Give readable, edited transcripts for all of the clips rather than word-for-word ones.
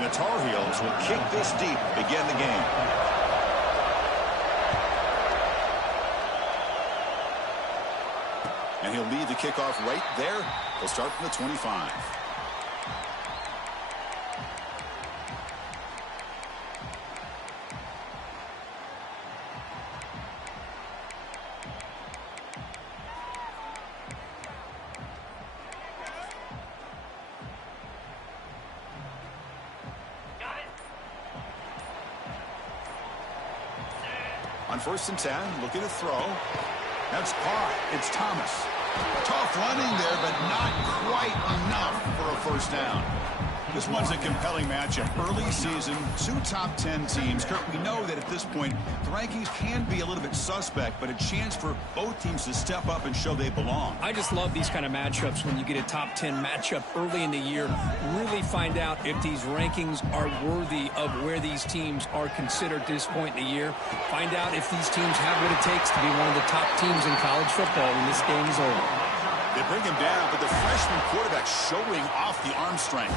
And the Tar Heels will kick this deep to begin the game. And he'll lead the kickoff right there. He'll start from the 25. On 1st and 10, looking to throw. That's caught. It's Thomas. Tough running there, but not quite enough for a first down. This one's a compelling matchup. Early season, 2 top 10 teams. Kurt, we know that at this point, the rankings can be a little bit suspect, but a chance for both teams to step up and show they belong. I just love these kind of matchups when you get a top 10 matchup early in the year. Really find out if these rankings are worthy of where these teams are considered at this point in the year. Find out if these teams have what it takes to be one of the top teams in college football when this game is over. They bring him down, but the freshman quarterback showing off the arm strength.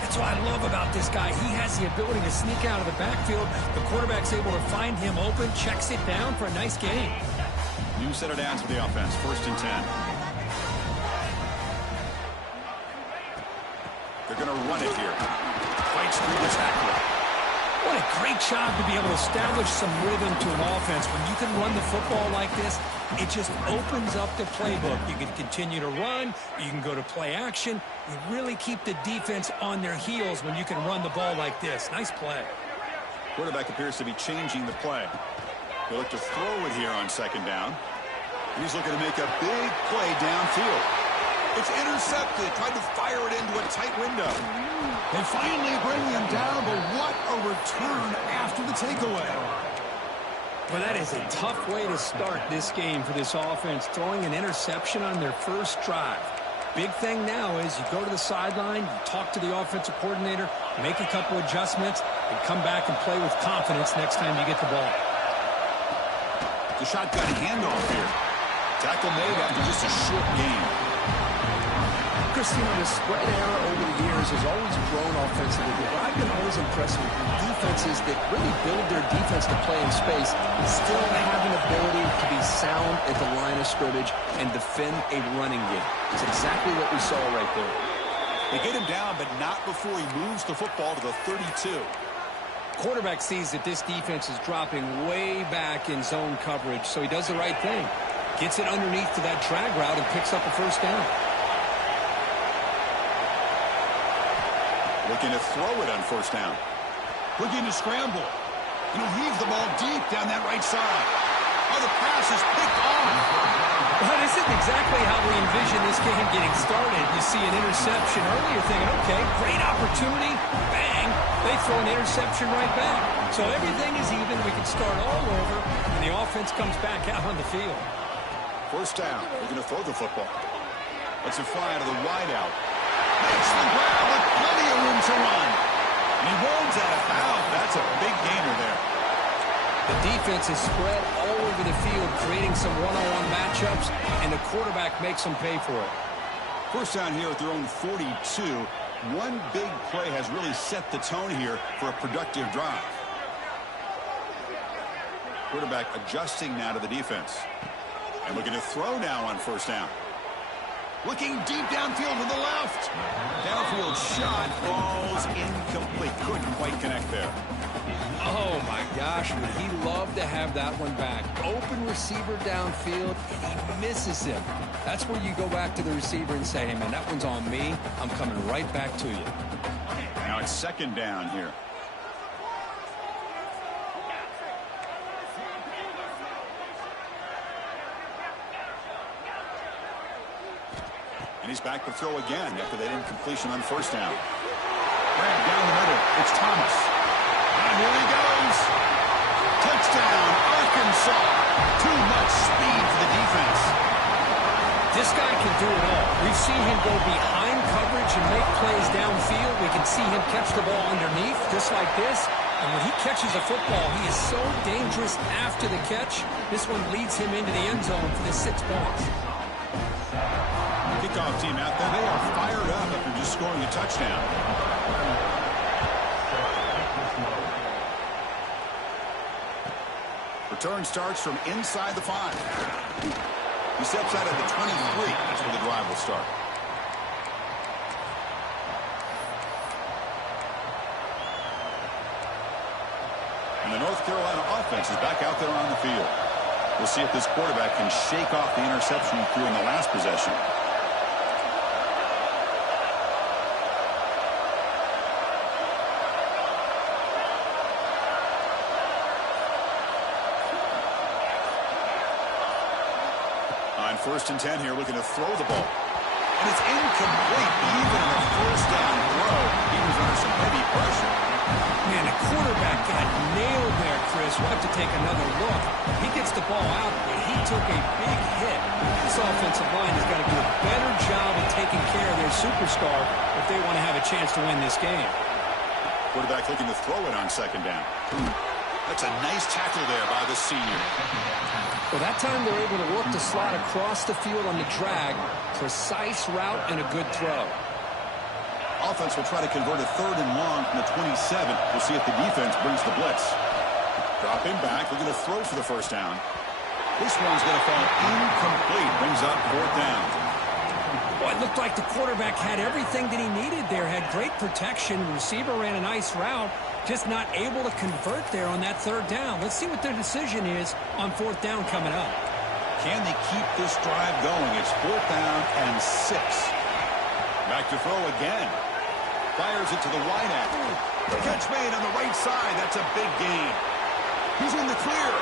That's what I love about this guy. He has the ability to sneak out of the backfield. The quarterback's able to find him open, checks it down for a nice gain. New set of downs for the offense. 1st and 10. They're going to run it here. Fights through the tackle. What a great job to be able to establish some rhythm to an offense. When you can run the football like this, it just opens up the playbook. You can continue to run. You can go to play action. You really keep the defense on their heels when you can run the ball like this. Nice play. Quarterback appears to be changing the play. He'll look to throw it here on 2nd down. He's looking to make a big play downfield. It's intercepted. Tried to fire it into a tight window. They finally bring him down, but what a return after the takeaway. Well, that is a tough way to start this game for this offense, throwing an interception on their first drive. Big thing now is you go to the sideline, you talk to the offensive coordinator, make a couple adjustments, and come back and play with confidence next time you get the ball. The shotgun handoff here. Tackle made after just a short game. Christine, the spread era over the years has always grown offensively, but I've been always impressed with defenses that really build their defense to play in space and still have an ability to be sound at the line of scrimmage and defend a running game. It's exactly what we saw right there. They get him down, but not before he moves the football to the 32. Quarterback sees that this defense is dropping way back in zone coverage, so he does the right thing. Gets it underneath to that drag route and picks up a first down. Looking to throw it on 1st down. Looking to scramble. And he'll heave the ball deep down that right side. Oh, the pass is picked off. Well, this isn't exactly how we envision this game getting started. You see an interception early, you're thinking, okay, great opportunity. Bang. They throw an interception right back. So everything is even. We can start all over, and the offense comes back out on the field. 1st down. They're going to throw the football. Let's it fly out of the wideout. Makes the grab with plenty of room to run. And he runs out of bounds. That's a big gainer there. The defense is spread all over the field, creating some one-on-one matchups, and the quarterback makes them pay for it. 1st down here at their own 42. One big play has really set the tone here for a productive drive. Quarterback adjusting now to the defense. And looking to throw now on 1st down. Looking deep downfield to the left. Downfield shot falls incomplete. Couldn't quite connect there. Oh, my gosh. Would he love to have that one back. Open receiver downfield, and he misses him. That's where you go back to the receiver and say, hey, man, that one's on me. I'm coming right back to you. Now it's 2nd down here. And he's back to throw again after that incompletion on 1st down. Grab down the middle. It's Thomas. And here he goes. Touchdown, Arkansas. Too much speed for the defense. This guy can do it all. We've seen him go behind coverage and make plays downfield. We can see him catch the ball underneath, just like this. And when he catches a football, he is so dangerous after the catch. This one leads him into the end zone for the 6 points. Kickoff team out there, they are fired up after just scoring a touchdown. Return starts from inside the 5. He steps out at the 23. That's where the drive will start. And the North Carolina offense is back out there on the field. We'll see if this quarterback can shake off the interception he threw in the last possession. On 1st and 10 here, looking to throw the ball. And it's incomplete, even on a first down throw. He was under some heavy pressure. Man, the quarterback got nailed there, Chris. We'll have to take another look. He gets the ball out, but he took a big hit. This offensive line has got to do a better job of taking care of their superstar if they want to have a chance to win this game. Quarterback looking to throw it on 2nd down. That's a nice tackle there by the senior. Well, that time they're able to work the slot across the field on the drag. Precise route and a good throw. Offense will try to convert a 3rd and long from the 27. We'll see if the defense brings the blitz. Drop him back. We're going to throw for the 1st down. This one's going to fall incomplete. Brings up 4th down. Well, it looked like the quarterback had everything that he needed there. Had great protection. Receiver ran a nice route. Just not able to convert there on that 3rd down. Let's see what their decision is on 4th down coming up. Can they keep this drive going? It's 4th down and 6. Back to throw again. Fires it to the wideout. Catch made on the right side. That's a big gain. He's in the clear.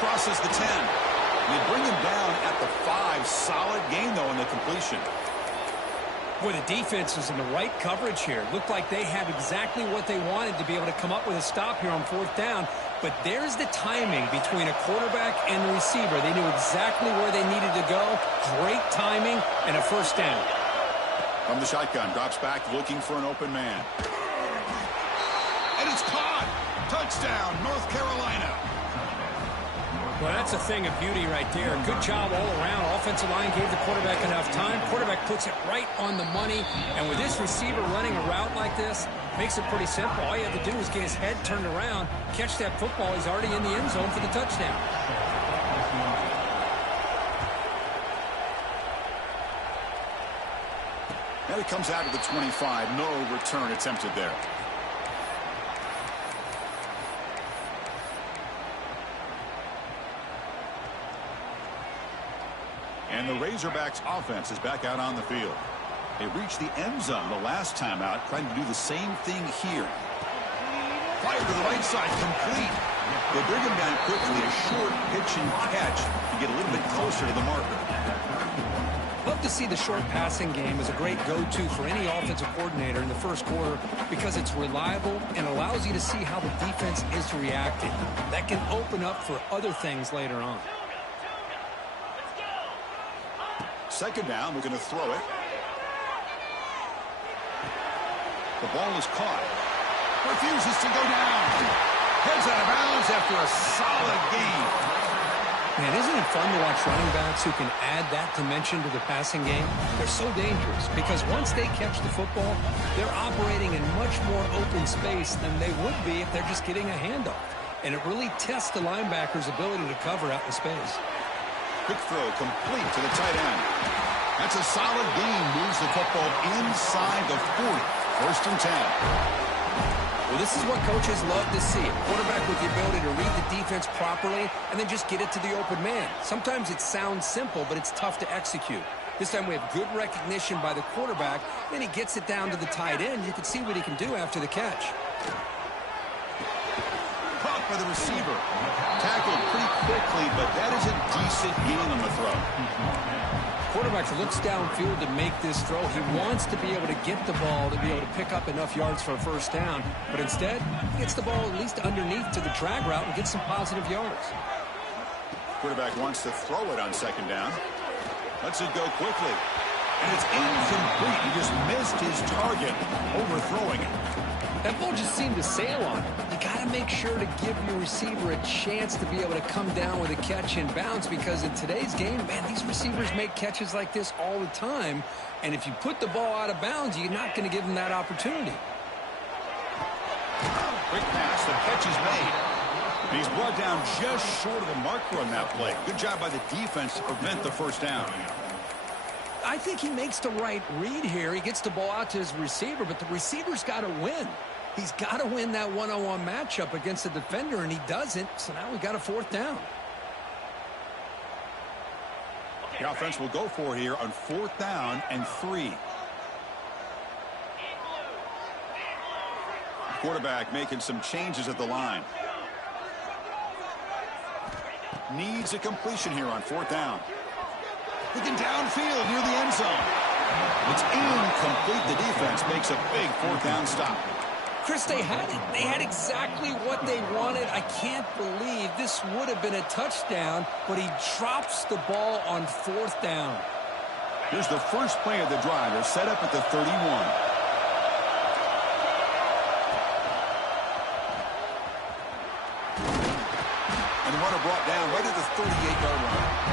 Crosses the 10. They bring him down at the 5. Solid gain, though, in the completion. Boy, the defense is in the right coverage here. Looked like they had exactly what they wanted to be able to come up with a stop here on 4th down. But there's the timing between a quarterback and the receiver. They knew exactly where they needed to go. Great timing and a 1st down. From the shotgun, drops back looking for an open man. And it's caught. Touchdown, North Carolina. Well, that's a thing of beauty right there. Good job all around. Offensive line gave the quarterback enough time. Quarterback puts it right on the money. And with this receiver running a route like this, makes it pretty simple. All you have to do is get his head turned around, catch that football. He's already in the end zone for the touchdown. Now he comes out of the 25. No return attempted there. And the Razorbacks offense is back out on the field. They reached the end zone the last time out, trying to do the same thing here. Fired to the right side, complete. They bring him down quickly, a short pitch and catch to get a little bit closer to the marker. Love to see the short passing game as a great go-to for any offensive coordinator in the 1st quarter because it's reliable and allows you to see how the defense is reacting. That can open up for other things later on. 2nd down, we're going to throw it. The ball is caught. Refuses to go down. Heads out of bounds after a solid gain. Man, isn't it fun to watch running backs who can add that dimension to the passing game? They're so dangerous because once they catch the football, they're operating in much more open space than they would be if they're just getting a handoff. And it really tests the linebacker's ability to cover out in space. Quick throw complete to the tight end. That's a solid gain. Moves the football inside the 40. 1st and 10. Well, this is what coaches love to see. A quarterback with the ability to read the defense properly and then just get it to the open man. Sometimes it sounds simple, but it's tough to execute. This time we have good recognition by the quarterback. Then he gets it down to the tight end. You can see what he can do after the catch. Caught by the receiver. Tackled pretty quickly, but that is a decent gain on the throw. Quarterback looks downfield to make this throw. He wants to be able to get the ball to be able to pick up enough yards for a 1st down. But instead, he gets the ball at least underneath to the drag route and gets some positive yards. Quarterback wants to throw it on 2nd down. Lets it go quickly. And it's incomplete. He just missed his target, overthrowing it. That ball just seemed to sail on him. You got to make sure to give your receiver a chance to be able to come down with a catch and bounce because in today's game, man, these receivers make catches like this all the time. And if you put the ball out of bounds, you're not going to give them that opportunity. Quick pass. The catch is made. He's brought down just short of the marker on that play. Good job by the defense to prevent the first down. I think he makes the right read here. He gets the ball out to his receiver, but the receiver's got to win. He's got to win that one-on-one matchup against the defender, and he doesn't. So now we got a fourth down. The offense will go for here on 4th down and 3. Quarterback making some changes at the line. Needs a completion here on 4th down. Looking downfield near the end zone. It's incomplete. The defense makes a big 4th down stop. Chris, they had exactly what they wanted. I can't believe this would have been a touchdown, but he drops the ball on 4th down. Here's the first play of the drive. They're set up at the 31. And the runner brought down right at the 38-yard line.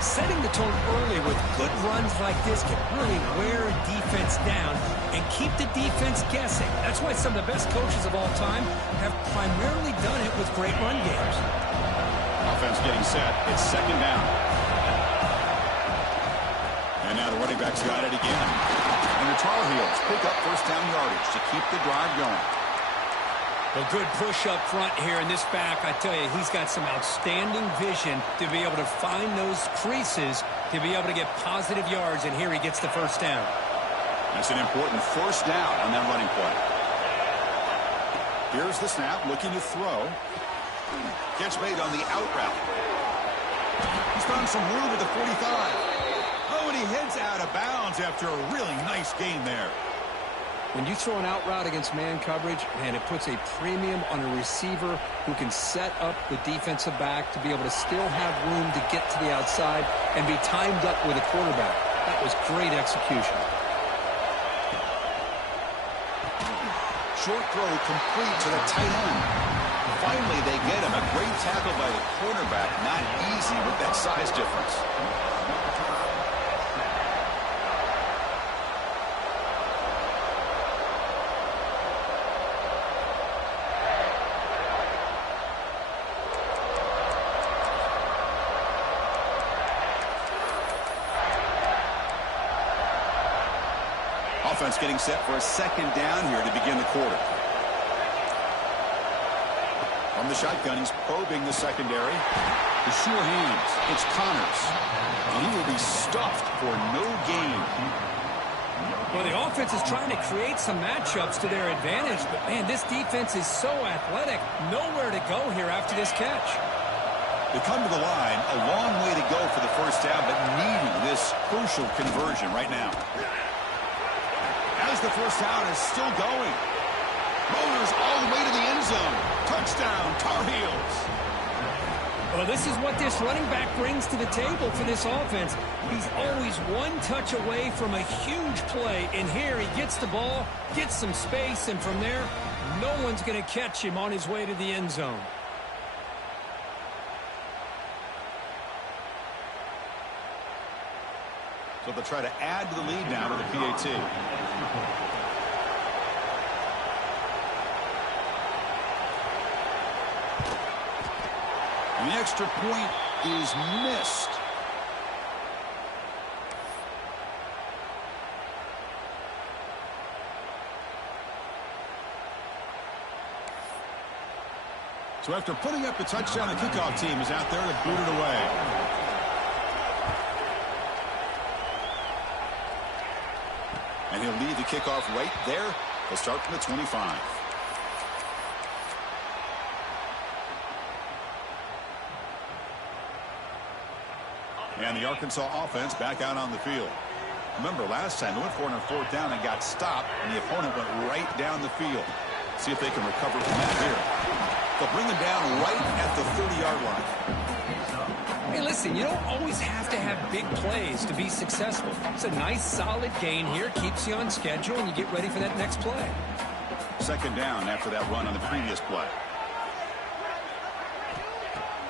Setting the tone early with good runs like this can really wear a defense down and keep the defense guessing. That's why some of the best coaches of all time have primarily done it with great run games. Offense getting set. It's 2nd down. And now the running back's got it again. And the Tar Heels pick up first down yardage to keep the drive going. A good push up front here in this back. I tell you, he's got some outstanding vision to be able to find those creases, to be able to get positive yards, and here he gets the first down. That's an important first down on that running play. Here's the snap, looking to throw. Catch made on the out route. He's found some room at the 45. Oh, and he heads out of bounds after a really nice gain there. When you throw an out route against man coverage, man, it puts a premium on a receiver who can set up the defensive back to be able to still have room to get to the outside and be timed up with a quarterback. That was great execution. Short throw complete to the tight end. Finally, they get him. A great tackle by the cornerback. Not easy with that size difference. Offense getting set for a 2nd down here to begin the quarter. From the shotgun, he's probing the secondary. The sure hands. It's Connors. And he will be stuffed for no gain. Well, the offense is trying to create some matchups to their advantage, but, man, this defense is so athletic. Nowhere to go here after this catch. They come to the line, a long way to go for the first down, but needing this crucial conversion right now. As the first down is still going. Motors all the way to the end zone. Touchdown, Tar Heels. Well, this is what this running back brings to the table for this offense. He's always one touch away from a huge play. And here he gets the ball, gets some space, and from there, no one's going to catch him on his way to the end zone. So they'll try to add to the lead now with the PAT. And the extra point is missed. So after putting up the touchdown, the kickoff team is out there to boot it away. And he'll lead the kickoff right there. He'll start from the 25. And the Arkansas offense back out on the field. Remember, last time they went for it on 4th down and got stopped, and the opponent went right down the field. See if they can recover from that here. They'll bring them down right at the 30-yard line. Hey, listen, you don't always have to have big plays to be successful. It's a nice, solid gain here. Keeps you on schedule, and you get ready for that next play. 2nd down after that run on the previous play.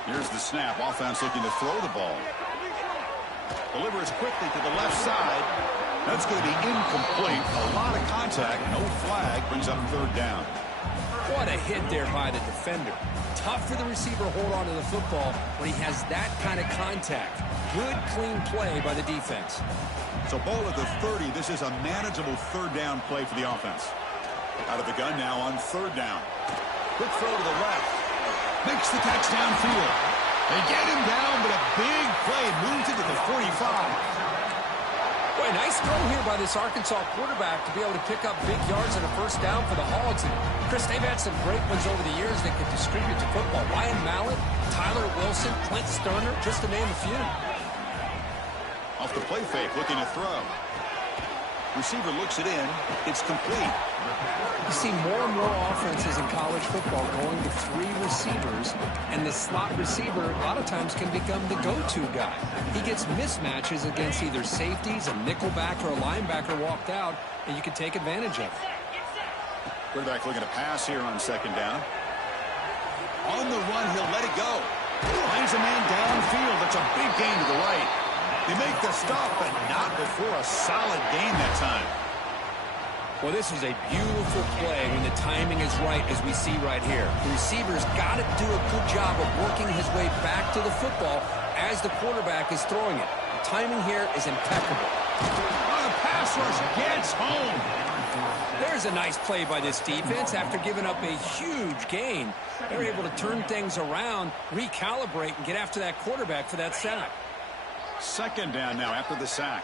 Here's the snap. Offense looking to throw the ball. Delivers quickly to the left side. That's going to be incomplete. A lot of contact. No flag. Brings up 3rd down. What a hit there by the defender. tough for the receiver to hold on to the football when he has that kind of contact. Good, clean play by the defense. So ball at the 30. This is a manageable third down play for the offense. Out of the gun now on third down. Quick throw to the left. Makes the catch downfield. They get him down, but a big play moves it to the 45. Boy, nice throw here by this Arkansas quarterback to be able to pick up big yards and a first down for the Hogs. And Chris, they've had some great ones over the years that could distribute the football. Ryan Mallett, Tyler Wilson, Clint Sterner, just to name a few. Off the play fake, looking to throw. Receiver looks it in. It's complete. You see more and more offenses in college football going to three receivers, and the slot receiver a lot of times can become the go-to guy. He gets mismatches against either safeties, a nickelback, or a linebacker walked out, and you can take advantage of it. Quarterback looking to pass here on second down. On the run, he'll let it go. Finds a man downfield. That's a big gain to the right. They make the stop, but not before a solid gain that time. Well, this is a beautiful play when the timing is right, as we see right here. The receiver's got to do a good job of working his way back to the football as the quarterback is throwing it. The timing here is impeccable. On a pass rush, gets home. There's a nice play by this defense. After giving up a huge gain, they're able to turn things around, recalibrate, and get after that quarterback for that sack. Second down now after the sack.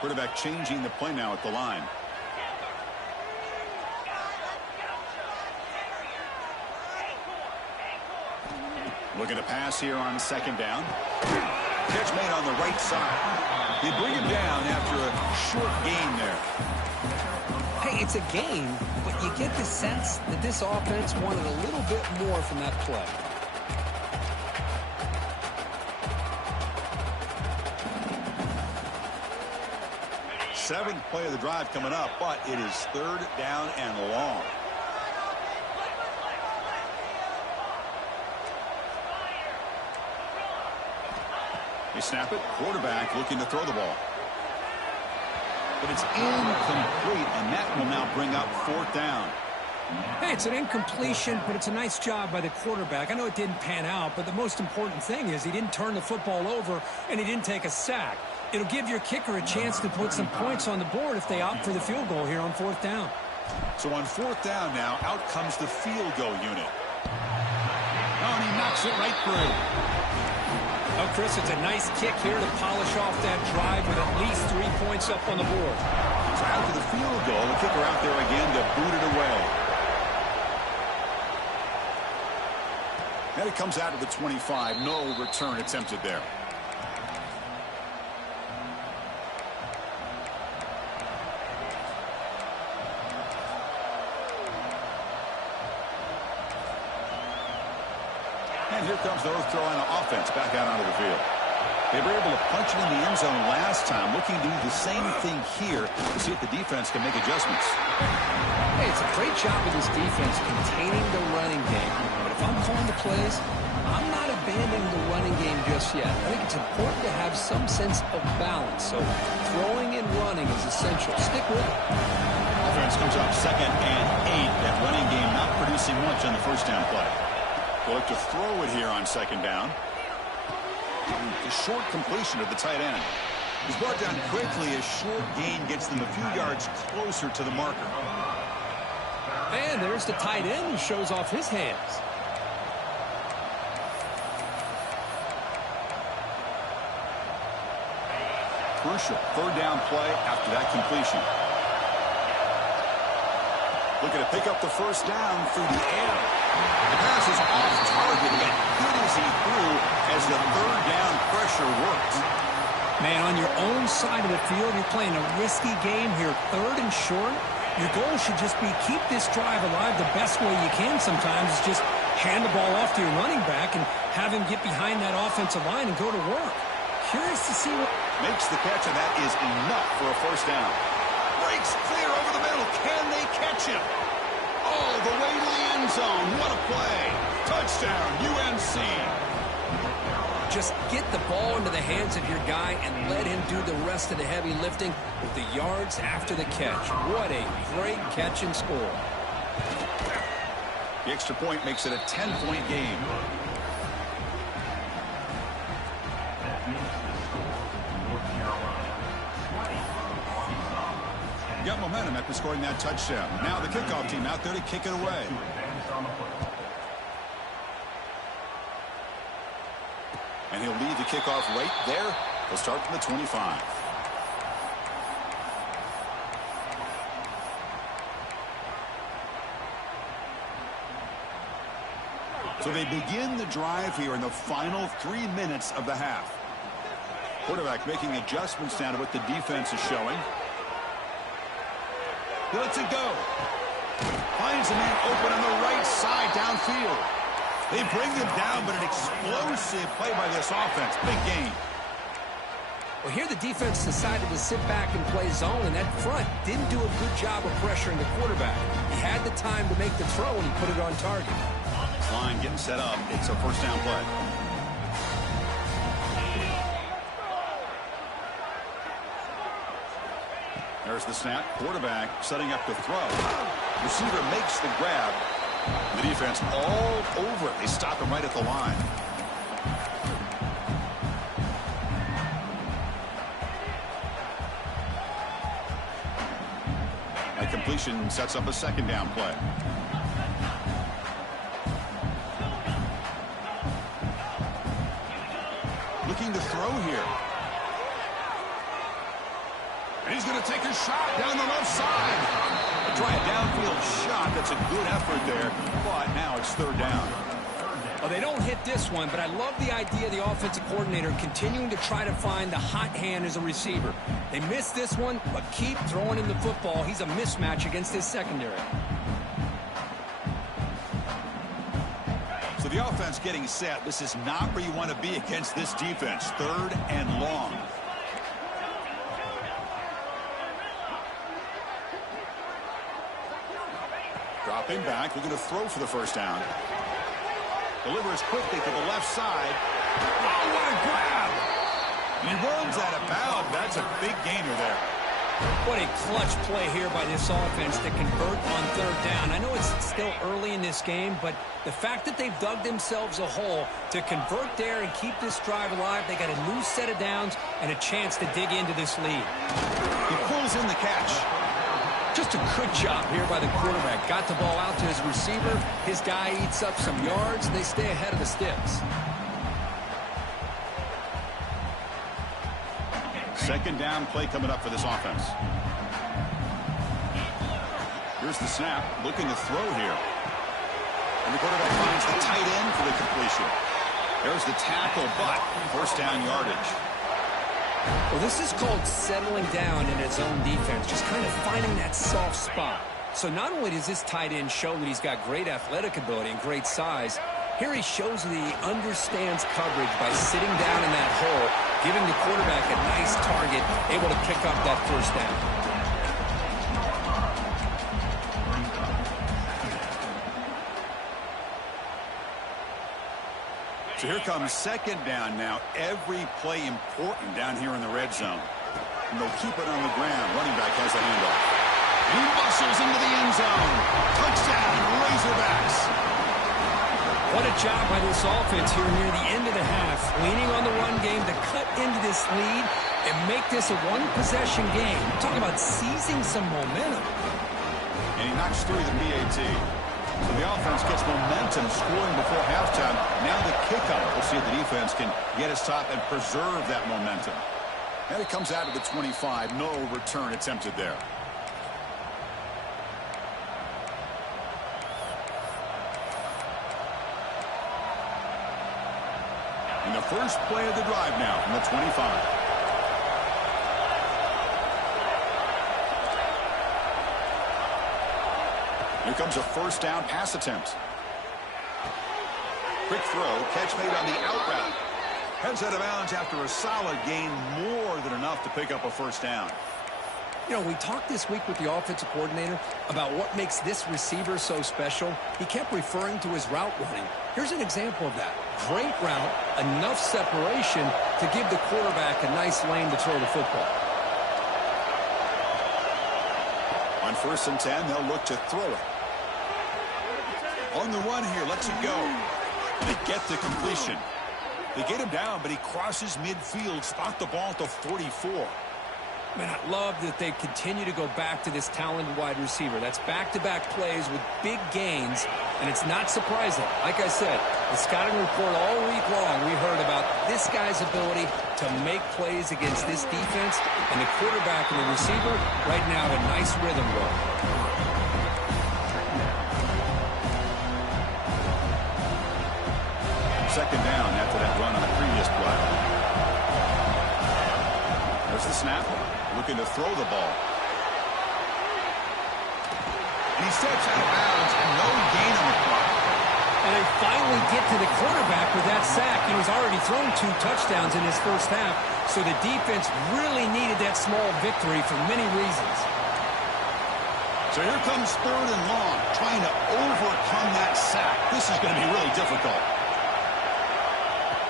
Quarterback changing the play now at the line. Looking to pass here on second down. Catch made on the right side. They bring him down after a short gain there. Hey, it's a gain, but you get the sense that this offense wanted a little bit more from that play. Seventh play of the drive coming up, but it is third down and long. They snap it. Quarterback looking to throw the ball. But it's incomplete, and that will now bring up fourth down. Hey, it's an incompletion, but it's a nice job by the quarterback. I know it didn't pan out, but the most important thing is he didn't turn the football over, and he didn't take a sack. It'll give your kicker a chance to put some points on the board if they opt for the field goal here on fourth down. So on fourth down now, out comes the field goal unit. Oh, and he knocks it right through. Oh, Chris, it's a nice kick here to polish off that drive with at least 3 points up on the board. So after the field goal, the kicker out there again to boot it away. And it comes out of the 25. No return attempted there. And here comes the North Carolina offense back out onto the field. They were able to punch it in the end zone last time, looking to do the same thing here to see if the defense can make adjustments. Hey, it's a great job of this defense containing the running game. But if I'm calling the plays, I'm not abandoning the running game just yet. I think it's important to have some sense of balance. So throwing and running is essential. Stick with it. Offense comes up 2nd and 8. That running game not producing much on the first down play. They'll look to throw it here on second down. The short completion of the tight end. He's brought down quickly. A short gain gets them a few yards closer to the marker. And there's the tight end who shows off his hands. Crucial third down play after that completion. Looking to pick up the first down through the air. The pass is off target, yet good as he threw as the third down pressure works. Man, on your own side of the field, you're playing a risky game here. Third and short. Your goal should just be keep this drive alive the best way you can sometimes is just hand the ball off to your running back and have him get behind that offensive line and go to work. Curious to see what... Makes the catch, and that is enough for a first down. Breaks clear over the middle. Can they catch him? Oh, the way to the end zone. What a play. Touchdown, UNC. Just get the ball into the hands of your guy and let him do the rest of the heavy lifting with the yards after the catch. What a great catch and score. The extra point makes it a 10-point game. Got momentum after scoring that touchdown. Now the kickoff team out there to kick it away. And he'll lead the kickoff right there. He'll start from the 25. So they begin the drive here in the final 3 minutes of the half. Quarterback making adjustments now to what the defense is showing. He lets it go. Finds a man open on the right side downfield. They bring him down, but an explosive play by this offense. Big game. Well, here the defense decided to sit back and play zone, and that front didn't do a good job of pressuring the quarterback. He had the time to make the throw, and he put it on target. Line getting set up. It's a first down play. There's the snap. Quarterback setting up to throw. Receiver makes the grab. The defense all over it. They stop him right at the line. That completion sets up a second down play. Looking to throw here. And he's going to take a shot down the left side. Try a downfield shot. That's a good effort there. But now it's third down. Well, they don't hit this one, but I love the idea of the offensive coordinator continuing to try to find the hot hand as a receiver. They missed this one, but keep throwing him the football. He's a mismatch against his secondary. So the offense getting set. This is not where you want to be against this defense. Third and long. Dropping back, looking to throw for the first down. Delivers quickly to the left side. Oh, what a grab! And he runs out of bounds. That's a big gainer there. What a clutch play here by this offense to convert on third down. I know it's still early in this game, but the fact that they've dug themselves a hole to convert there and keep this drive alive, they got a new set of downs and a chance to dig into this lead. He pulls in the catch. Just a good job here by the quarterback. Got the ball out to his receiver. His guy eats up some yards, and they stay ahead of the sticks. Second down play coming up for this offense. Here's the snap. Looking to throw here. And the quarterback finds the tight end for the completion. There's the tackle, but first down yardage. Well, this is called settling down in his own defense, just kind of finding that soft spot. So not only does this tight end show that he's got great athletic ability and great size, here he shows that he understands coverage by sitting down in that hole, giving the quarterback a nice target, able to pick up that first down. So here comes second down now. Every play important down here in the red zone. And they'll keep it on the ground. Running back has the handoff. He muscles into the end zone. Touchdown, Razorbacks. What a job by this offense here near the end of the half. Leaning on the run game to cut into this lead and make this a one-possession game. Talk about seizing some momentum. And he knocks through the PAT. So the offense gets momentum, scoring before halftime. Now the kickoff. We'll see if the defense can get his top and preserve that momentum. And it comes out to the 25. No return attempted there. And the first play of the drive now from the 25. Here comes a first down pass attempt. Quick throw, catch made on the out route. Heads out of bounds after a solid gain, more than enough to pick up a first down. You know, we talked this week with the offensive coordinator about what makes this receiver so special. He kept referring to his route running. Here's an example of that. Great route, enough separation to give the quarterback a nice lane to throw the football. On 1st and 10, they'll look to throw it. On the run here, lets it go. They get the completion. They get him down, but he crosses midfield, spot the ball at the 44. Man, I love that they continue to go back to this talented wide receiver. That's back-to-back plays with big gains, and it's not surprising. Like I said, the scouting report all week long, we heard about this guy's ability to make plays against this defense, and the quarterback and the receiver right now have a nice rhythm going. Second down after that run on the previous play. There's the snap. Looking to throw the ball. And he steps out of bounds and no gain on the clock. And they finally get to the quarterback with that sack. He was already thrown 2 touchdowns in his first half, so the defense really needed that small victory for many reasons. So here comes 3rd and long, trying to overcome that sack. This is going to be really difficult.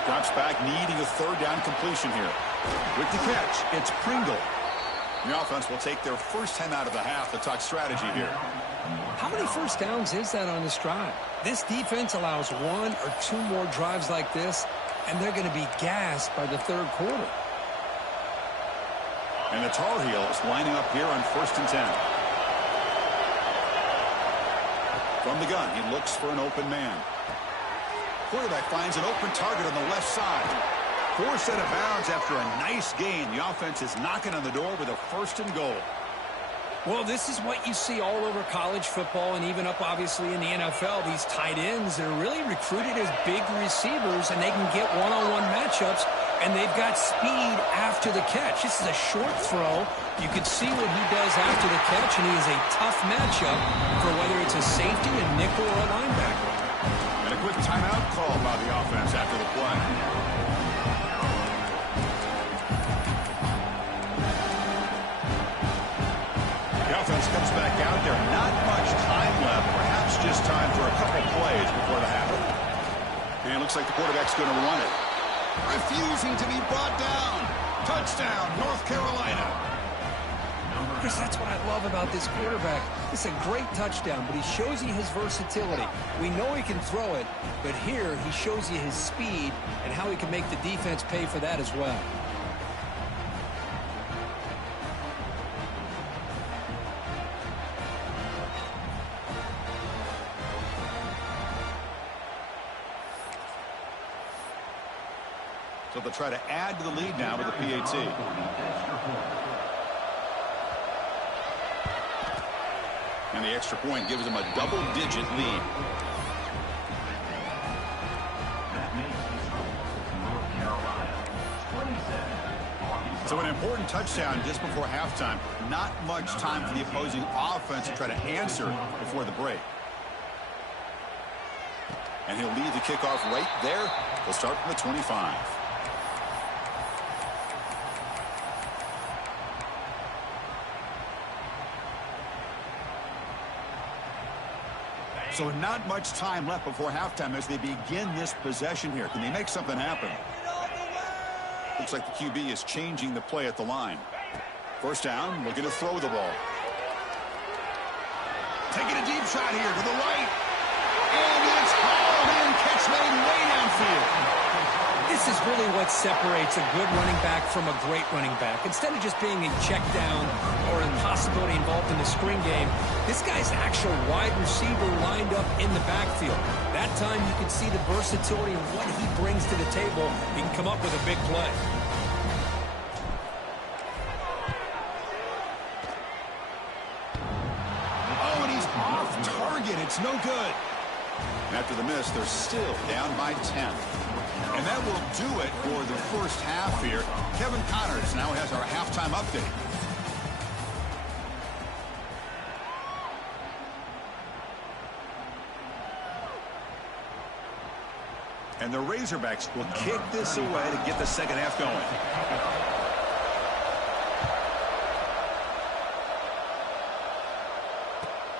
Drops back, needing a 3rd down completion here. With the catch, it's Pringle. The offense will take their first 10 out of the half to talk strategy here. How many first downs is that on this drive? This defense allows 1 or 2 more drives like this, and they're going to be gassed by the 3rd quarter. And the Tar Heels lining up here on 1st and 10. From the gun, he looks for an open man. Quarterback finds an open target on the left side. Forced out of bounds after a nice gain. The offense is knocking on the door with a 1st and goal. Well, this is what you see all over college football and even up, obviously, in the NFL. These tight ends, they're really recruited as big receivers, and they can get one-on-one matchups, and they've got speed after the catch. This is a short throw. You can see what he does after the catch, and he is a tough matchup for whether it's a safety, a nickel, or a linebacker. And a quick timeout call by the offense after the play. Comes back out there. Not much time left. Perhaps just time for a couple plays before the half. And it looks like the quarterback's going to run it. Refusing to be brought down. Touchdown, North Carolina. Chris, that's what I love about this quarterback. It's a great touchdown, but he shows you his versatility. We know he can throw it, but here he shows you his speed and how he can make the defense pay for that as well. So they'll try to add to the lead now with the PAT. And the extra point gives them a double-digit lead. So an important touchdown just before halftime. Not much time for the opposing offense to try to answer before the break. And he'll lead the kickoff right there. They'll start from the 25. So not much time left before halftime as they begin this possession here. Can they make something happen? Looks like the QB is changing the play at the line. First down, looking to throw the ball. Taking a deep shot here to the right. And it's hauled in, catch made way downfield. This is really what separates a good running back from a great running back. Instead of just being a check down or a possibility involved in the screen game, this guy's actual wide receiver lined up in the backfield. That time you can see the versatility of what he brings to the table. He can come up with a big play. Oh, and he's off target. It's no good. And after the miss, they're still down by 10. And that will do it for the first half here. Kevin Connors now has our halftime update. And the Razorbacks will kick this away to get the second half going.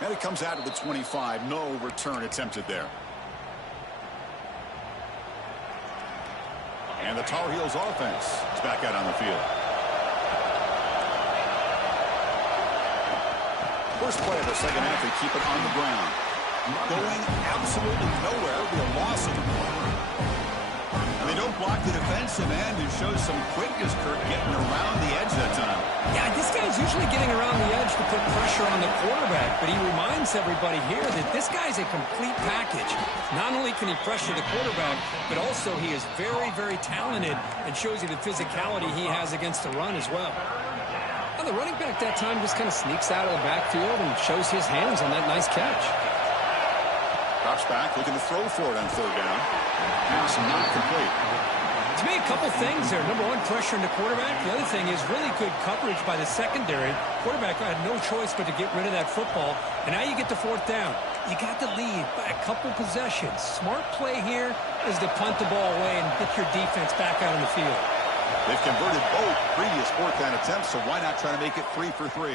And it comes out to the 25. No return attempted there. And the Tar Heels offense is back out on the field. First play of the second half, they keep it on the ground. going absolutely nowhere. It'll be a loss of the ball. And they don't block the defensive end, who shows some quickness, Kurt, getting around the edge that time. Yeah, this guy's usually getting around the edge to put pressure on the quarterback, but he reminds everybody here that this guy's a complete package. Not only can he pressure the quarterback, but also he is very, very talented and shows you the physicality he has against the run as well. Now, the running back that time just kind of sneaks out of the backfield and shows his hands on that nice catch. Drops back, looking to throw for it on third down. Pass not complete. To me, a couple things there. Number one, pressure in the quarterback. The other thing is really good coverage by the secondary. Quarterback had no choice but to get rid of that football. And now you get to fourth down. You got the lead by a couple possessions. Smart play here is to punt the ball away and get your defense back out on the field. They've converted both previous fourth-down attempts, so why not try to make it 3 for 3?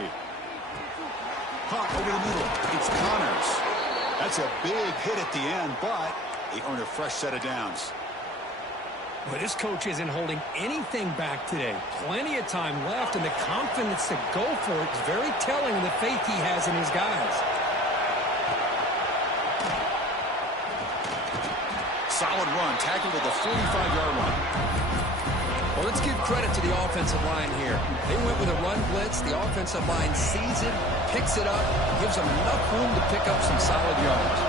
Caught over the middle. It's Connors. That's a big hit at the end, but they earn a fresh set of downs. Well, this coach isn't holding anything back today. Plenty of time left, and the confidence to go for it is very telling of the faith he has in his guys. Solid run, tackled at the 45-yard line. Well, let's give credit to the offensive line here. They went with a run blitz. The offensive line sees it, picks it up, gives them enough room to pick up some solid yards.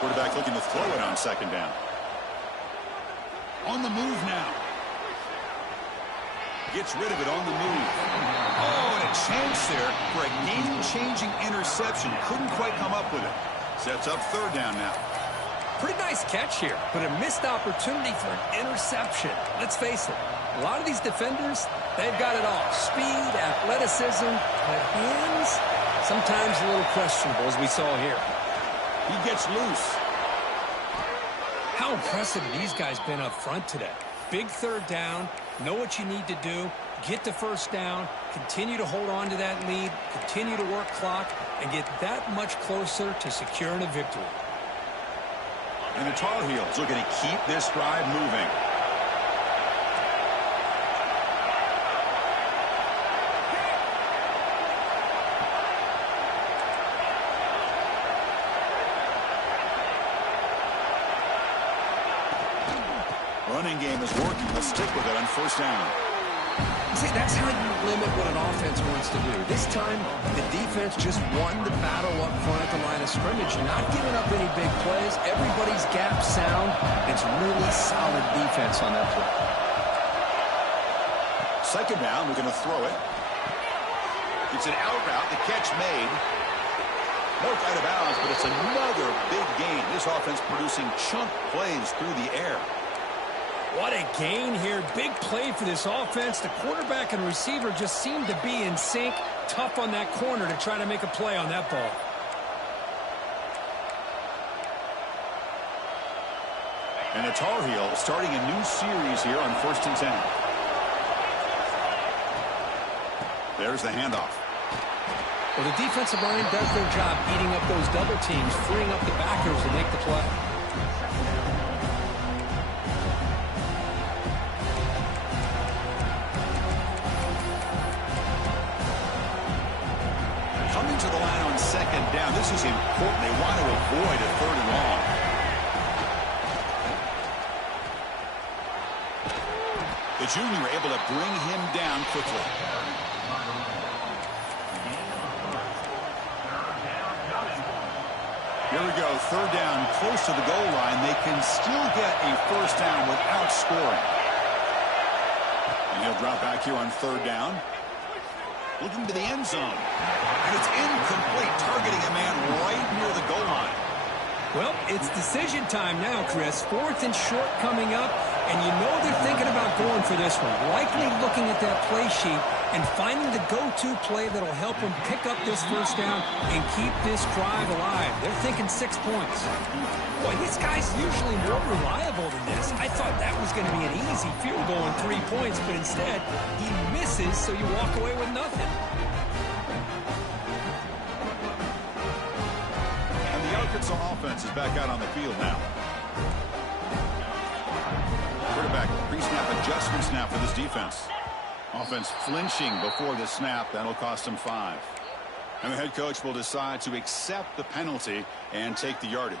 Quarterback looking to throw it on second down. On the move now. Gets rid of it on the move. Oh, and a chance there for a game-changing interception. Couldn't quite come up with it. Sets up third down now. Pretty nice catch here, but a missed opportunity for an interception. Let's face it, a lot of these defenders, they've got it all. Speed, athleticism, but hands, sometimes a little questionable, as we saw here. He gets loose. How impressive have these guys been up front today? Big third down, know what you need to do, get the first down, continue to hold on to that lead, continue to work clock, and get that much closer to securing a victory. And the Tar Heels looking to keep this drive moving. Running game is working. Let's stick with it on first down. See, that's how you limit what an offense wants to do. This time, the defense just won the battle up front at the line of scrimmage, not giving up any big plays. Everybody's gap sound. It's really solid defense on that play. Second down, we're going to throw it. It's an out route. The catch made. Marked out of bounds, but it's another big gain. This offense producing chunk plays through the air. What a gain here. Big play for this offense. The quarterback and receiver just seem to be in sync. Tough on that corner to try to make a play on that ball. And the Tar Heels starting a new series here on 1st and 10. There's the handoff. Well, the defensive line does their job eating up those double teams, freeing up the backers to make the play. Coming to the line on second down. This is important. They want to avoid a third and long. The junior able to bring him down quickly. Here we go. Third down, close to the goal line. They can still get a first down without scoring. And he'll drop back here on third down. Looking to the end zone. And it's incomplete, targeting a man right near the goal line. Well, it's decision time now, Chris. 4th and short coming up, and you know they're thinking about going for this one. Likely looking at that play sheet and finding the go-to play that'll help them pick up this first down and keep this drive alive. They're thinking 6 points. Boy, this guy's usually more reliable than this. I thought that was going to be an easy field goal and 3 points, but instead he misses, so you walk away with nothing. And the Arkansas offense is back out on the field now. Quarterback pre-snap adjustments now for this defense. Offense flinching before the snap. That'll cost them 5. And the head coach will decide to accept the penalty and take the yardage.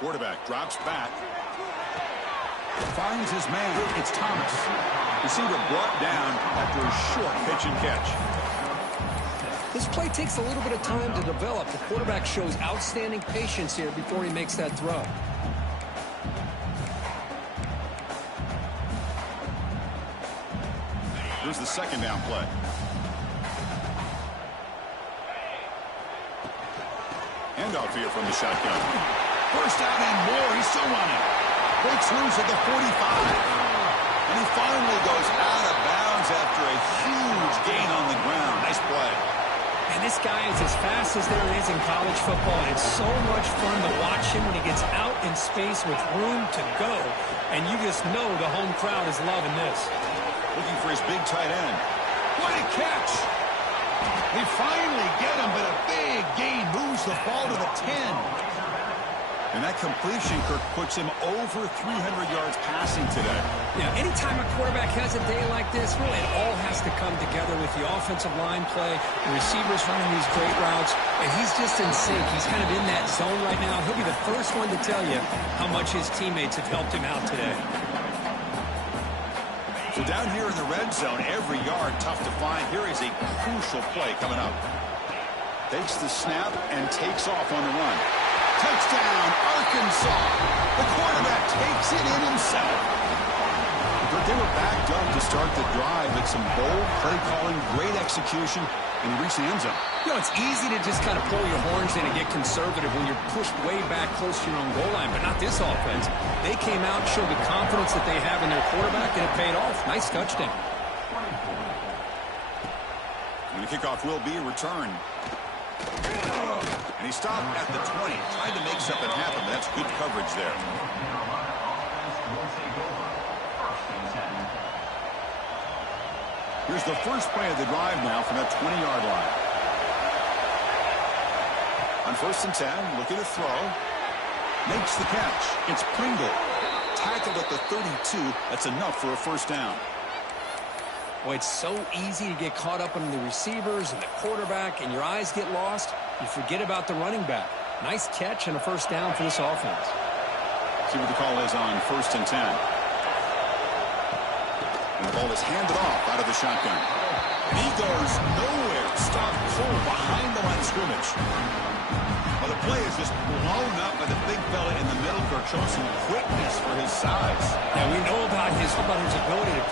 Quarterback drops back. Finds his man. It's Thomas. Receiver brought down after a short pitch and catch. This play takes a little bit of time to develop. The quarterback shows outstanding patience here before he makes that throw. Here's the second down play. Handoff here from the shotgun. First down and more. He's still running. Breaks loose at the 45. And he finally goes out of bounds after a huge gain on the ground. Nice play. And this guy is as fast as there is in college football. And it's so much fun to watch him when he gets out in space with room to go. And you just know the home crowd is loving this. Looking for his big tight end. What a catch! They finally get him, but a big gain moves the ball to the 10. And that completion, Kirk, puts him over 300 yards passing today. Yeah, anytime a quarterback has a day like this, really it all has to come together with the offensive line play, the receivers running these great routes, and he's just in sync. He's kind of in that zone right now. He'll be the first one to tell you how much his teammates have helped him out today. So down here in the red zone, every yard tough to find. Here is a crucial play coming up. Takes the snap and takes off on the run. Touchdown, Arkansas. The quarterback takes it in himself. But they were backed up to start the drive with some bold play calling, great execution, and he reached the end zone. You know, it's easy to just kind of pull your horns in and get conservative when you're pushed way back close to your own goal line, but not this offense. They came out and showed the confidence that they have in their quarterback, and it paid off. Nice touchdown. And the kickoff will be a return. And he stopped at the 20. Tried to make something happen, but that's good coverage there. Here's the first play of the drive now from that 20-yard line. On 1st and 10, looking to throw. Makes the catch. It's Pringle. Tackled at the 32. That's enough for a first down. Boy, it's so easy to get caught up in the receivers and the quarterback, and your eyes get lost. You forget about the running back. Nice catch and a first down for this offense. See what the call is on 1st and 10. And the ball is handed off out of the shotgun. And he goes nowhere. Stop cold behind the line of scrimmage. Well, the play is just blown up by the big fella in the middle. Kirk showing some quickness for his size. Yeah, we know about his ability to